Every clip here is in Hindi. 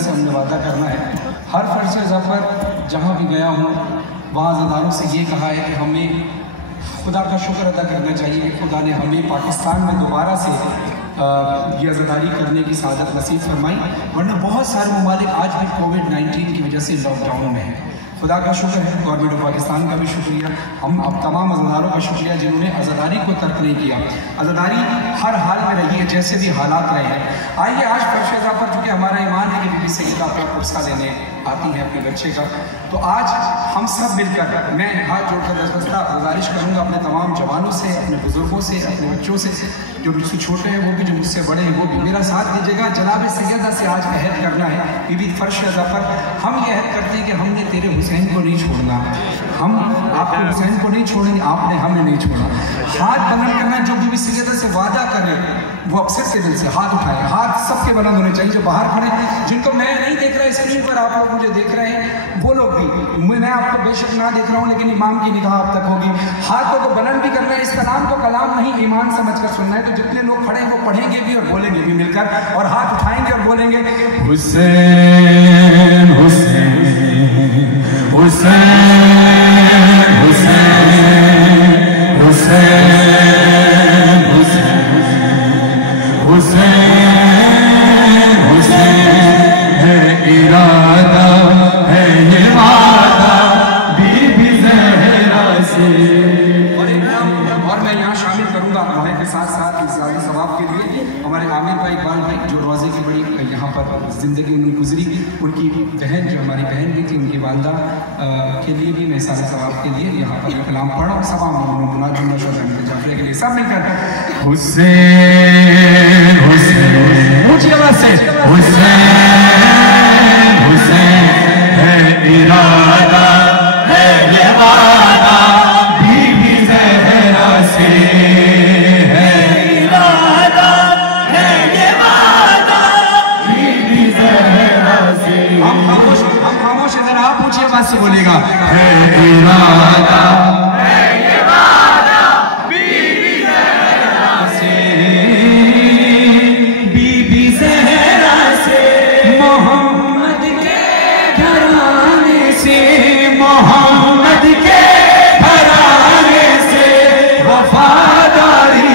से हमने वादा करना है। हर फर्ज ज़फ़र जहाँ भी गया हूँ वहाँ ज़दारों से ये कहा है कि हमें खुदा का शुक्र अदा करना चाहिए कि खुदा ने हमें पाकिस्तान में दोबारा से ये अज़ादारी करने की सआदत नसीब फरमाई, वरना बहुत सारे ममालिक आज भी कोविड-19 की वजह से लॉकडाउन में हैं। खुदा का शुक्र है, गवर्नमेंट ऑफ पाकिस्तान का भी शुक्रिया, हम अब तमाम अज़ादारों का शुक्रिया जिन्होंने अज़ादारी को तर्क नहीं किया। अज़ादारी हर हाल में रही है, जैसे भी हालात रहे हैं। आइए आज फर्श ज़फ़र, चूँकि हमारा ईमान है कि बीबी सईदा अपना पुरस्कार लेने आती हैं अपने बच्चे का, तो आज हम सब मिलकर, मैं हाथ जोड़कर दरख्वास्त गुजारिश करूँगा अपने तमाम जवानों से, अपने बुजुर्गों से, अपने बच्चों से, जो मुझसे छोटे हैं वो भी, जो मुझसे बड़े हैं वो भी, मेरा साथ दीजिएगा। जनाब सैयदा से आज अहद करना है, बीबी फर्श ज़फ़र, हम ये अहद करते हैं कि हमने तेरे हुसैन को नहीं छोड़ना, हम आपके हुसैन को नहीं छोड़ेंगे, आपने हमें नहीं छोड़ा। हाथ बुलंद करना, जो बीबी सैयदा से वादा करें वो अक्सर के दिल से हाथ उठाएं, हाथ सबके बुलंद होने चाहिए। जो बाहर खड़े, जिनको मैं नहीं देख रहा स्क्रीन पर, आप लोग मुझे देख रहे हैं, वो लोग भी, मैं आपको बेशक ना देख रहा हूँ लेकिन इमाम की निगाह अब तक होगी। हाथों को बुलंद भी करना है, इस कलाम को कलाम नहीं ईमान समझकर सुनना है। तो जितने लोग खड़े हैं वो पढ़ेंगे भी और बोलेंगे भी मिलकर, और हाथ उठाएंगे और बोलेंगे हुसैन हुसैन हुसैन हुसैन हुसैन हुसैन हुसैन है इरादा है ये वादा बीबी ज़हरा से। और मैं यहाँ शामिल करूँगा भाई के साथ साथ इस सवाब के लिए हमारे आमिर भाई, इकबाल भाई, जो रोज़े की बड़ी यहाँ पर ज़िंदगी उन्होंने गुजरी, उनकी बहन जो हमारी बहन भी थी, उनकी वालदा के लिए भी मैं सारे सवाब के लिए यहाँ पर कलाम पढ़ा और सवाब जाफरी के लिए सब मिलकर हुसैन हुसैन ऊंची आवाज़ से हुसैन हुसैन है इरादा है ये वादा बीबी ज़हरा से है इरादा है ये वादा बीबी ज़हरा से। हम खामोश हैं, जरा आप ऊंची आवाज़ से बोलेगा है इरादा है ये वादा बीबी ज़हरा से, बीबी ज़हरा से, मोहम्मद के घराने से, मोहम्मद के घराने से वफादारी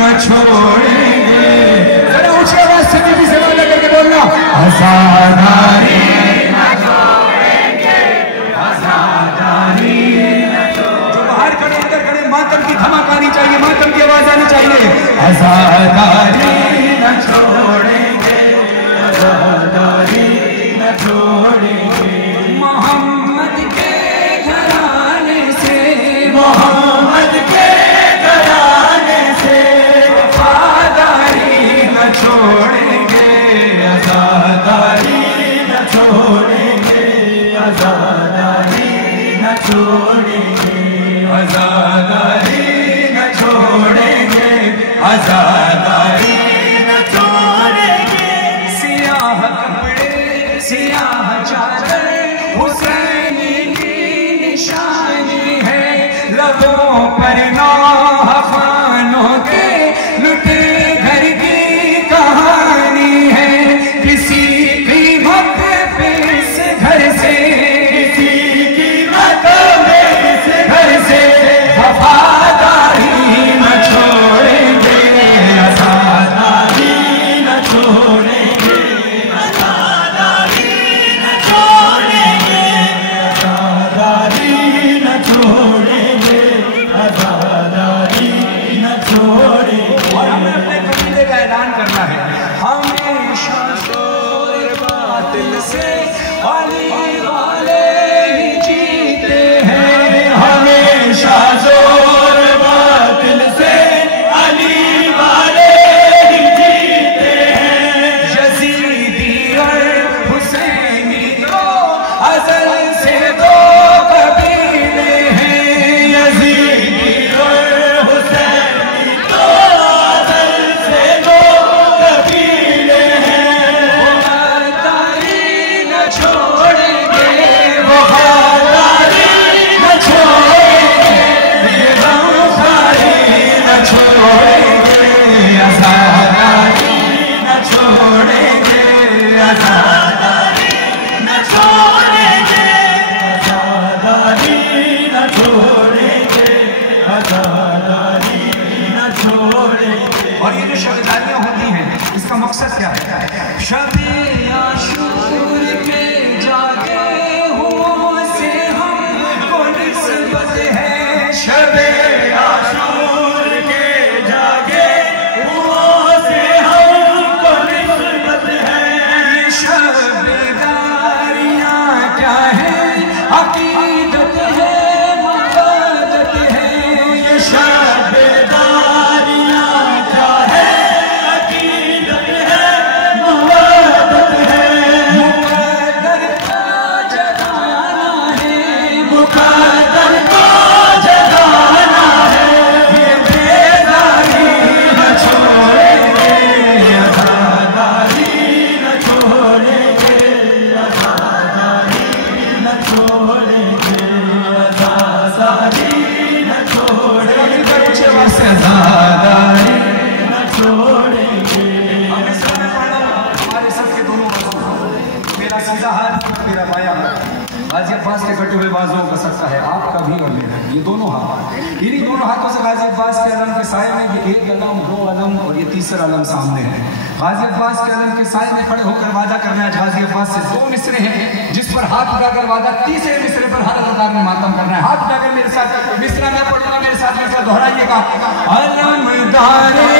न छोड़ेंगे। जरा ऊंची आवाज़ से बीबी से वाला करके बोलना आज़ादारी न छोड़ेंगे, आज़ादारी न छोड़ेंगे। जो बाहर खड़े अंदर खड़े, मातम की धमक आनी चाहिए, मातम की आवाज़ आनी चाहिए। आज़ादारी न छोड़ेंगे, आज़ादारी न छोड़ेंगे, मोहम्मद के घराने से, मोहम्मद के घराने से वफादारी न छोड़ेंगे, आज़ादारी न छोड़ेंगे, आज़ादारी न छोड़ेंगे, आज़ादारी न छोड़ेंगे, आज़ादारी न छोड़ेंगे। सियाह कपड़े सियाह चादर हुसैनी की निशानी है, लबों पर नौहानों के लुटे घर की कहानी है। किसी कीमत पे इस घर से, किसी कीमत पे इस घर से वफादारी न छोड़ेंगे, आज़ादारी न छोड़ेंगे, आज़ादारी न छोड़ेंगे, आज़ादारी न छोड़ेंगे, आज़ादारी न छोड़ेंगे। और हमें अपने कबीले का ऐलान करना है, हमेशा जोर बातिल से अली वाले ही जीते हैं, हमेशा जोर बातिल से अली वाले ही जीते हैं। यजीदी और हुसैनी तो अज़ल से दो कबीले हैं, यजीदी और हुसैनी तो अज़ल से दो इसका मकसद क्या है? शबे आशूर के जागे हुओं से हमको निस्बत है, शबे आशूर के जागे हुओं से हमको निस्बत है। शबेदारियां क्या है? अकीदत है, मुक़ादत है। ये शबेदारियां क्या है? अकीदत है, मुक़ादत है। मुक़द्दर को जगाना है, मुक़द्दर को जगाना है। ये बेदारी न छोड़ेंगे, अज़ादारी न छोड़ेंगे, अज़ादारी न छोड़ेंगे, अज़ादारी न छोड़ेंगे, अज़ादारी न छोड़ेंगे। हम इस समय पढ़ना हमारे सबके दोनों बाजू, मेरा सीधा हाथ, मेरा बायां हाथ गाजी अब्बास के कटे हुए बाजुओं का सकता है, आपका भी और मेरा, ये दोनों हाथ। इन्हीं दोनों हाथों से गाजी अब्बास के अलम के साए में ये एक अलम, दो अलम और ये तीसरा अलम सामने है। गाजी अब्बास के अलम के साए में खड़े होकर वादा करना है गाजी अब्बास से। दो मिसरे हैं जिस पर हाथ उठाकर वादा, तीसरे मिसरे पर हर अदाकार में मातम करना है। हाथ उठाकर मेरे साथ मिसरा मैं पढ़ूंगा, मेरे साथ मिसरा दोहराइएगा। अलमदारे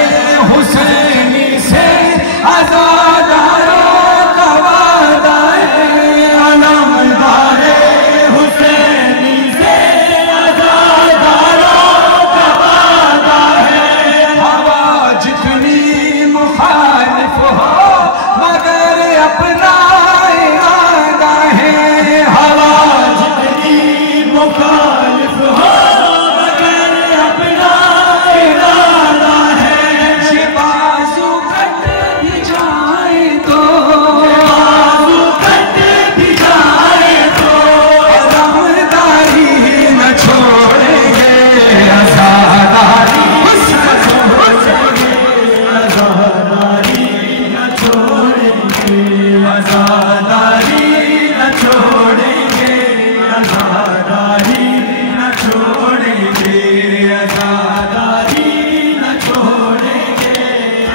हुसैनी से आज़ादारों का वादा है, अलमदारे हुसैनी से आज़ादारों का वादा है। हवा जितनी मुखालिफ हो मगर अपना इरादा है, हवा जितनी मुखालिफ हो मगर अपना इरादा है। ये बाजू कट भी जाए तो, बाजू कट भी जाए तो, अलमदारी न छोड़ेंगे, अज़ादारी न छोड़ेंगे, अज़ादारी न छोड़ेंगे, अज़ादारी न छोड़ेंगे, अज़ादारी न छोड़ेंगे, अज़ादारी न छोड़ेंगे,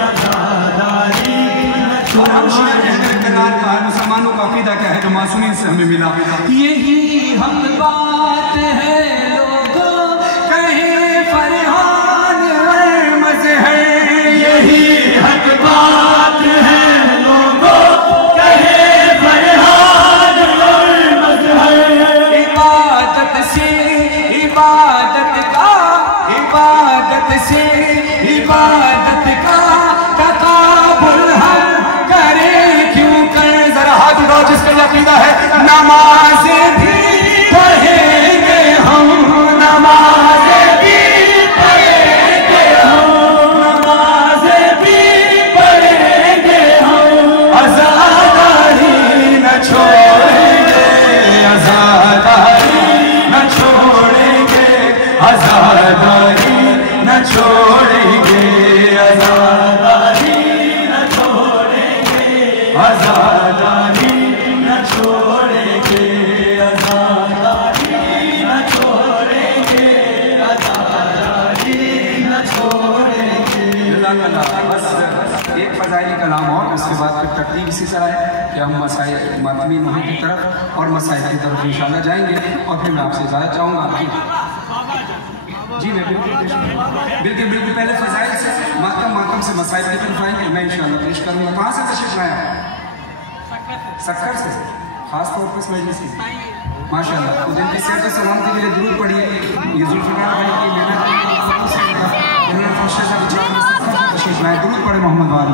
अज़ादारी न छोड़ेंगे। और हम शिया कहकर करार का है, मुसलमानों का अकीदा क्या है जो मासूमियत से हमें मिला? यही हम बात है लोगों, कहे फरहान अहमद है। यही हक बात है लोगों, कहे फरहान अहमद है। इबादत से इबादत का, इबादत से इबादत का तकाबुल हम करें क्यों कर? जरा हाथ उठाओ जिसका अकीदा है नमाज़ें भी पढ़ेंगे हम, नमाज़ें भी पढ़ेंगे हम, नमाज़ें भी पढ़ेंगे हम। अज़ादारी न छोड़ेंगे, अज़ादारी न छोड़ेंगे, अज़ादारी न छोड़ेंगे, अज़ादारी न छोड़ेंगे, अज़ादारी न छोड़ेंगे, अज़ादारी न छोड़ेंगे, अज़ादारी न छोड़ेंगे। बस एक फज़ाइली कलाम और उसके बाद फिर तरतीब इसी तरह है कि हम मसाइल मातमी नूह की तरफ और मसाइल की तरफ इंशाल्लाह जाएंगे और फिर मैं आपसे इजाज़त चाहूँगा। जी मैं बिल्कुल बिल्कुल पहले फज़ाइल से मातम से मसाइल की तरफ आएंगे, मैं इंशाल्लाह पेश करूँगा। कहाँ से तशरीफ़ लाया? सक्कर से, खास तौर पर इस मजलिस से माशाल्लाह। तो जिनकी सेहत सलाम के लिए दुरूद पढ़िए। ये जुल्फ़िकार भाई की मेहनत, उन्होंने तशरीफ़ लाए, दुरूद पढ़े मोहम्मद वाले।